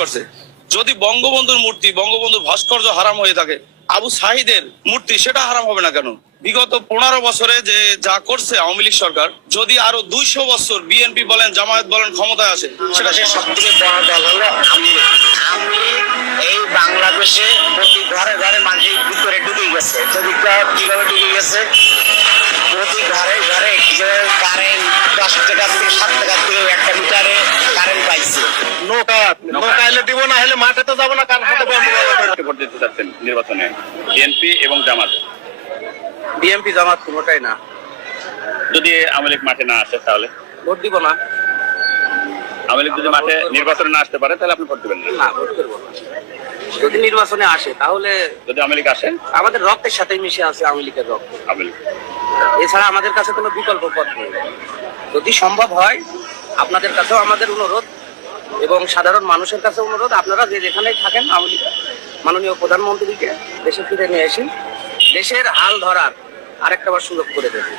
করছে যদি বঙ্গবন্ধুর মূর্তি, বঙ্গবন্ধুর ভাস্কর্য হারাম হয়ে থাকে, আবু সাহিদের মূর্তি সেটা হারাম হবে না কেন বিগত পনেরো বছরে যে যা করছে আওয়ামী লীগ সরকার, যদি আরও দুইশো বছর বিএনপি বলেন, জামায়াত বলেন, ক্ষমতায় আসে, সেটা। সবথেকে বড় দল হলো। এই বাংলাদেশে প্রতি ঘরে ঘরে ভিতরে গেছে যদি কীভাবে গেছে প্রতি ঘরে ঘরে কারেন্ট দশ টাকা থেকে সাত নৌকা নৌকা এলে দিব না হলে মাঠে তো যাব না কার সাথে ভোট দিতে চাচ্ছেন নির্বাচনে বিএনপি এবং জামাত বিএমপি জামাত কোনোটাই না যদি আওয়ামী মাঠে না আসে তাহলে ভোট দিব না আওয়ামী লীগ যদি মাঠে নির্বাচনে না আসতে পারে তাহলে আপনি ভোট দেবেন না না ভোট করব না যদি নির্বাচনে আসে তাহলে যদি আওয়ামী লীগ আসে আমাদের রক্তের সাথে মিশে আছে আওয়ামী লীগের রক্ত আওয়ামী লীগ এছাড়া আমাদের কাছে কোনো বিকল্প পথ নেই যদি সম্ভব হয় আপনাদের কাছেও আমাদের অনুরোধ এবং সাধারণ মানুষের কাছে অনুরোধ আপনারা যে যেখানেই থাকেন আওয়ামী মাননীয় প্রধানমন্ত্রীকে দেশে ফিরে নিয়ে আসেন দেশের হাল ধরার আরেকটা বার সুযোগ করে দেবেন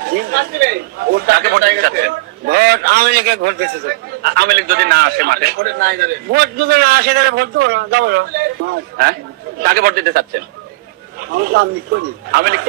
ভোট ভোট আওয়ামী লীগে ভোট আ- আওয়ামী লীগ যদি না আসে মাঠে? ভোট যদি না আসে তাহলে ভোট দেবো যাব হ্যাঁ? কাকে ভোট দিতে চাচ্ছেন? আওয়ামী লীগ